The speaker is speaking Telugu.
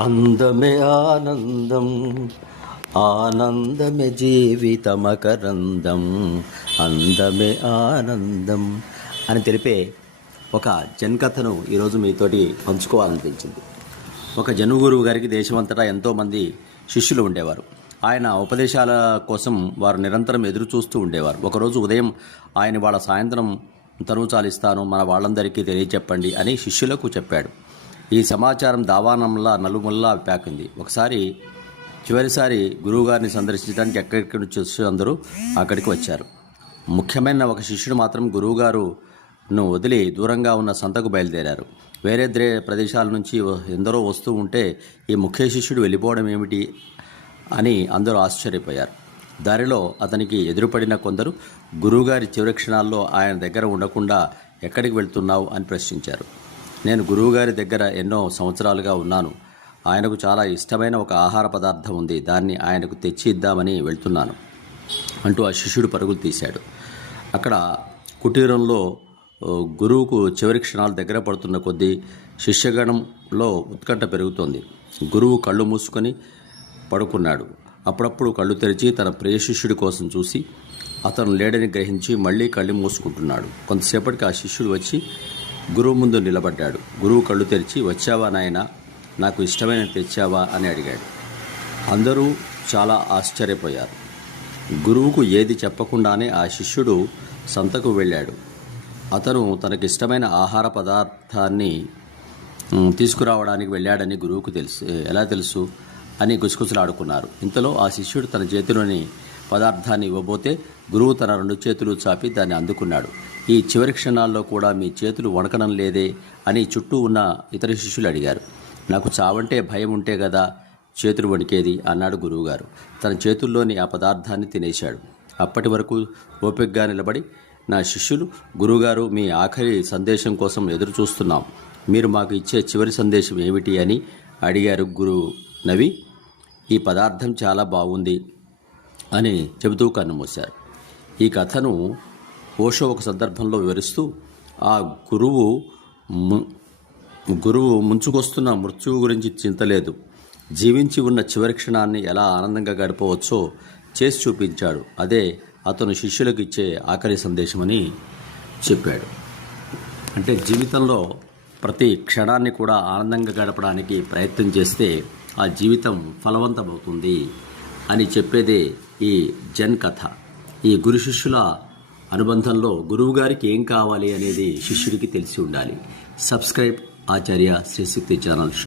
అందమే ఆనందం ఆనందమే జీవితమకరందం అందమే ఆనందం అని తెలిపే ఒక జన్కథను ఈరోజు మీతోటి పంచుకోవాలనిపించింది. ఒక జనుగురువు గారికి దేశమంతటా ఎంతోమంది శిష్యులు ఉండేవారు. ఆయన ఉపదేశాల కోసం వారు నిరంతరం ఎదురు చూస్తూ ఉండేవారు. ఒకరోజు ఉదయం ఆయన వాళ్ళ సాయంత్రం తరువు చాలిస్తాను మన వాళ్ళందరికీ తెలియచెప్పండి అని శిష్యులకు చెప్పాడు. ఈ సమాచారం దావానంలా నలుమల్లా ప్యాకింది. ఒకసారి చివరిసారి గురువుగారిని సందర్శించడానికి ఎక్కడెక్కడి నుంచి వచ్చి అందరూ అక్కడికి వచ్చారు. ముఖ్యమైన ఒక శిష్యుడు మాత్రం గురువుగారును వదిలి దూరంగా ఉన్న సంతకు బయలుదేరారు. వేరే ద్రే ప్రదేశాల నుంచి ఎందరో వస్తూ ఉంటే ఈ ముఖ్య శిష్యుడు వెళ్ళిపోవడం ఏమిటి అని అందరూ ఆశ్చర్యపోయారు. దారిలో అతనికి ఎదురుపడిన కొందరు గురువుగారి చివరి క్షణాల్లో ఆయన దగ్గర ఉండకుండా ఎక్కడికి వెళ్తున్నావు అని ప్రశ్నించారు. నేను గురువుగారి దగ్గర ఎన్నో సంవత్సరాలుగా ఉన్నాను. ఆయనకు చాలా ఇష్టమైన ఒక ఆహార పదార్థం ఉంది. దాన్ని ఆయనకు తెచ్చి ఇద్దామని వెళ్తున్నాను అంటూ ఆ శిష్యుడు పరుగులు తీశాడు. అక్కడ కుటీరంలో గురువుకు చివరి క్షణాలు దగ్గర పడుతున్న కొద్దీ శిష్యగణంలో ఉత్కంఠ పెరుగుతోంది. గురువు కళ్ళు మూసుకొని పడుకున్నాడు. అప్పుడప్పుడు కళ్ళు తెరిచి తన ప్రియ శిష్యుడి కోసం చూసి అతను లేడని గ్రహించి మళ్ళీ కళ్ళు మూసుకుంటున్నాడు. కొంతసేపటికి ఆ శిష్యుడు వచ్చి గురువు ముందు నిలబడ్డాడు. గురువు కళ్ళు తెరిచి వచ్చావా నాయన? నాకు ఇష్టమైన తెచ్చావా? అని అడిగాడు. అందరూ చాలా ఆశ్చర్యపోయారు. గురువుకు ఏది చెప్పకుండానే ఆ శిష్యుడు సంతకు వెళ్ళాడు. అతను తనకిష్టమైన ఆహార పదార్థాన్ని తీసుకురావడానికి వెళ్ళాడని గురువుకు తెలుసు. ఎలా తెలుసు? అని గుసగుసలాడుకున్నారు. ఇంతలో ఆ శిష్యుడు తన చేతిలోని పదార్థాన్ని ఇవ్వబోతే గురువు తన రెండు చేతులు చాపి దాన్ని అందుకున్నాడు. ఈ చివరి క్షణాల్లో కూడా మీ చేతులు వణకడం లేదే అని చుట్టూ ఉన్న ఇతర శిష్యులు అడిగారు. నాకు చావంటే భయం ఉంటే కదా చేతులు వణికేది అన్నాడు గురువుగారు. తన చేతుల్లోని ఆ పదార్థాన్ని తినేశాడు. అప్పటి వరకు ఓపికగా నిలబడి నా శిష్యులు గురువుగారు మీ ఆఖరి సందేశం కోసం ఎదురు చూస్తున్నాం మీరు మాకు ఇచ్చే చివరి సందేశం ఏమిటి అని అడిగారు గురువు నవి. ఈ పదార్థం చాలా బాగుంది. అని చెబుతూ కన్నుమూశారు ఈ కథను ఓషో ఒక సందర్భంలో వివరిస్తూ ఆ గురువు ము- గురువు ముంచుకొస్తున్న మృత్యువు గురించి చింతలేదు. జీవించి ఉన్న చివరి క్షణాన్ని ఎలా ఆనందంగా గడపవచ్చో చేసి చూపించాడు. అదే అతను శిష్యులకు ఇచ్చే ఆఖరి సందేశమని చెప్పాడు. అంటే జీవితంలో ప్రతి క్షణాన్ని కూడా ఆనందంగా గడపడానికి ప్రయత్నం చేస్తే ఆ జీవితం ఫలవంతమవుతుంది అని చెప్పేదే ఈ జన్ కథ. ఈ గురు శిష్యుల అనుబంధంలో గురువుగారికి ఏం కావాలి అనేది శిష్యుడికి తెలిసి ఉండాలి. సబ్స్క్రైబ్ ఆచార్య శ్రీశక్తి ఛానల్